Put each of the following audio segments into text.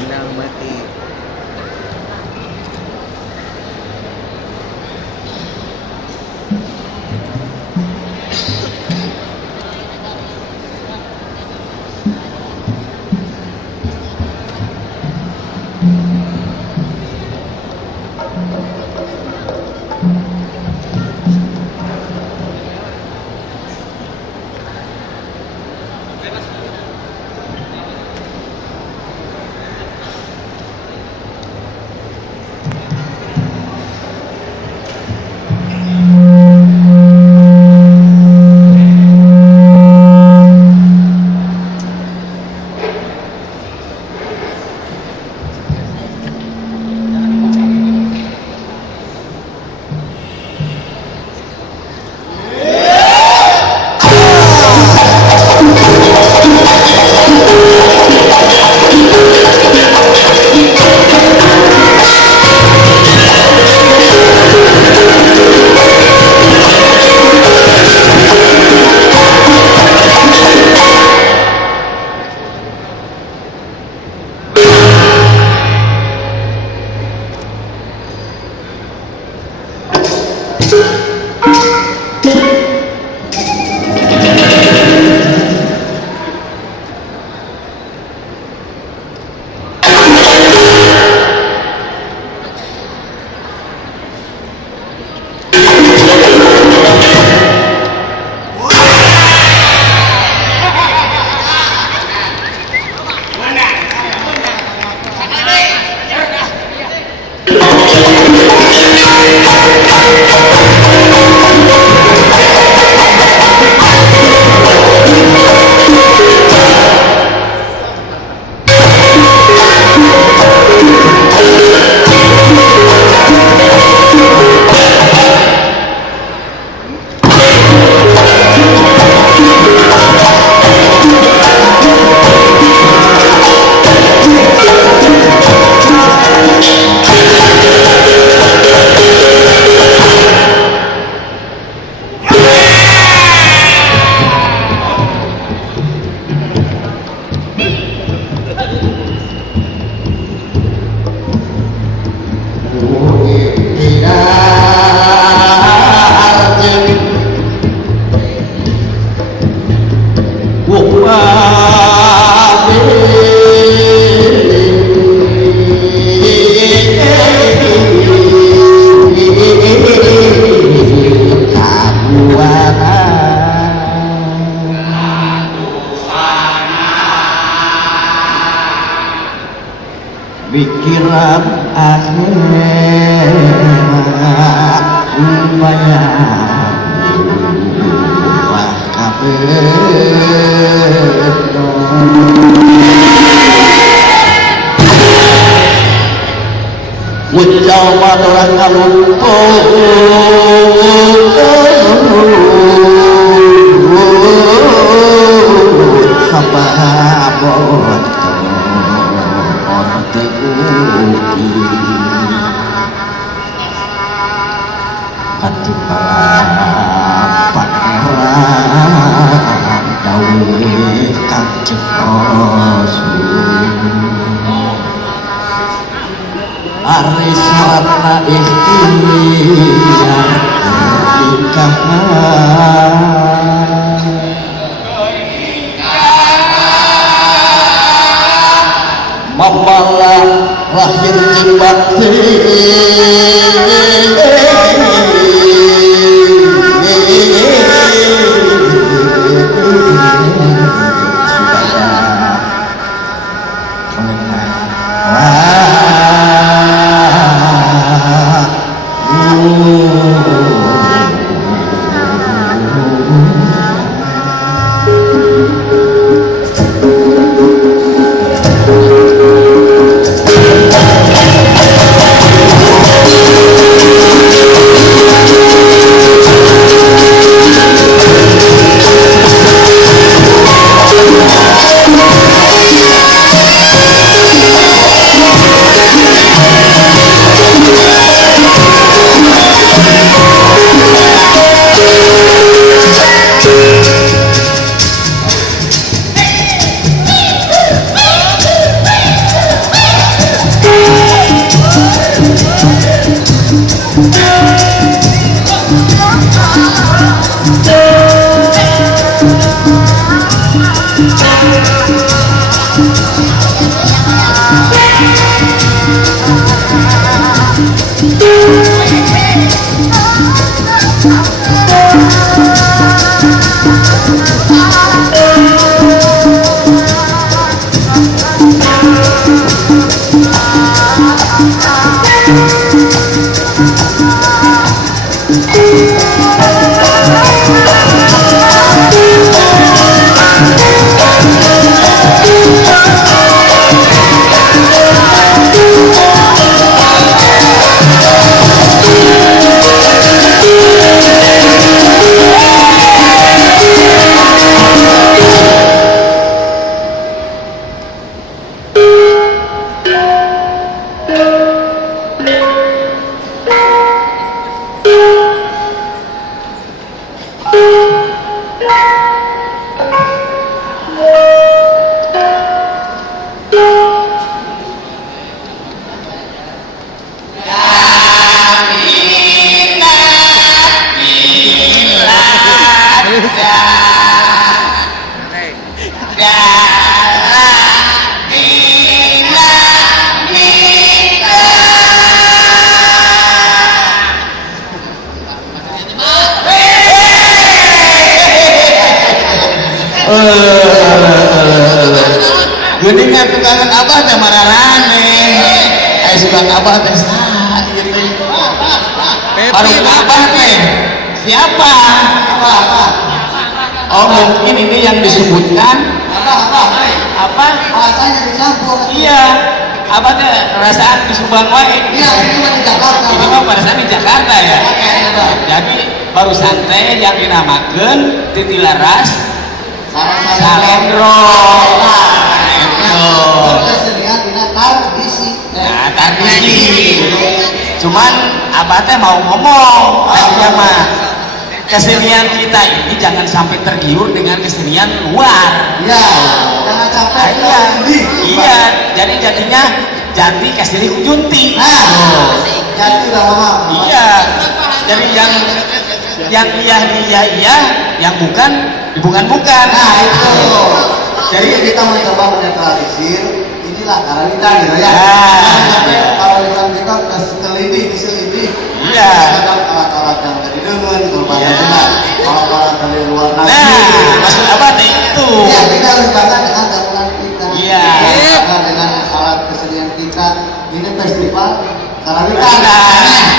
Endang mati. Pikiran akhirat supaya wah kabeh ucap orang kalungkuh sababot hati pangeran dawuh Kanjeng Rasul ari saratna ikhtiar nikahan mamalah lahir jeung Geningan tukangan abah teh mararane. Suka abah teh gitu. Baru abah teh siapa? Oh mungkin ini yang disebutkan apa? Rasanya dicampur. Iya, abah teh perasaan di Subang wae. Iya, ini mah di Jakarta. Ini mah perasaan di Jakarta ya. Jadi baru santai yang dinamakan Titilaras Salendro. Kesenian dina tarbisi. Nah, tarbisi. Cuman abah teh mau ngomong tadinya mah kesenian kita ini jangan sampai tergiur dengan kesenian luar. Iya, jangan sampai iya, jadi jadinya Jati kasih Junti. Jati udah lama. Iya, jadi yang iya, yang bukan. Nah itu. Jadi kita mencoba menetralisir inilah karalita gitu ya. Karalita kita diselidih. Iya. Ada alat-alat yang dari dengan berbahasa alat-alat dari luar negeri. Nah, maksud apa itu? Ya kita harus bangga dengan gabungan kita. Iya. Bangga dengan alat kesenian kita. Ini festival karalita.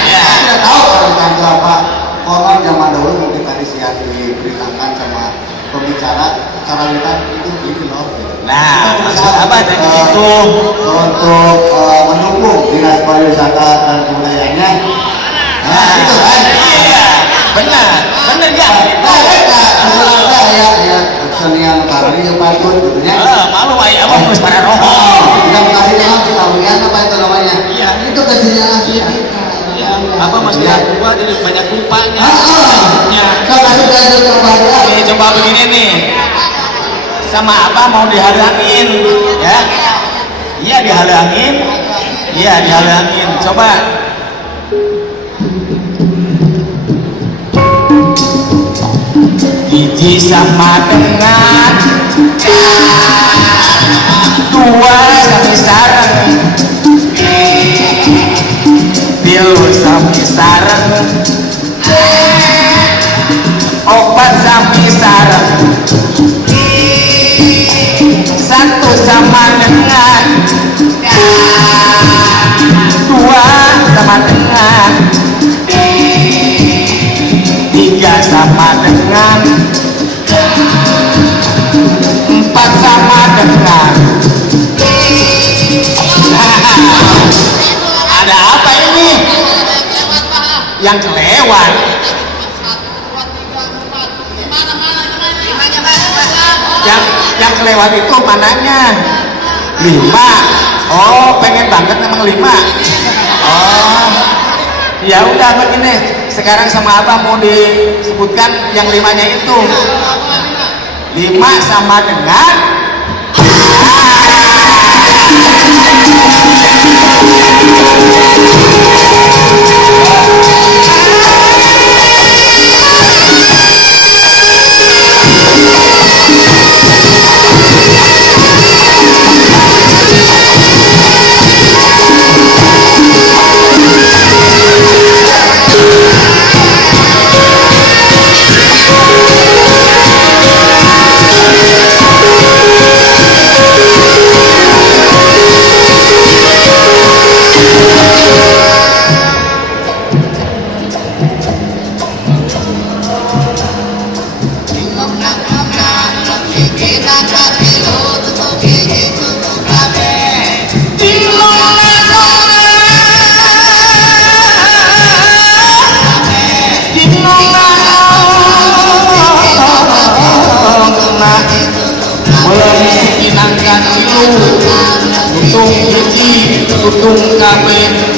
Iya. Kita tahu karalita itu apa. Konon zaman dahulu mungkin tadi siang diberitakan sama pembicara karalita itu ini loh. Nah, maksud apa tadi itu? Untuk mendukung dinas pariwisata dan kebudayanya. Nah, itu kan? Iya, benar ya. Ya, kesenian tari yang patut gitu ya. Malu ayah abah harus para roho. Kita kasih nama kita lihat apa itu namanya? Iya. Itu kesenian asli kita. Iya. Apa masih gua jadi banyak lupanya. Ya. Kalau sudah ada kebahagiaan. Ini coba begini nih. Sama abah mau dihalangin, ya? Iya dihalangin. Coba. Gigi sama dengan dua sami sareng, pilu sami sareng, opat sami sareng, satu sama dengan dua sama dengan tiga sama dengan empat sama dengan ada apa ini yang kelewat yang kelewat itu mananya 5. Oh pengen banget memang 5. Oh ya udah begini sekarang sama abah mau disebutkan yang 5-nya itu 5 sama dengan tutung hiji tutung kabeh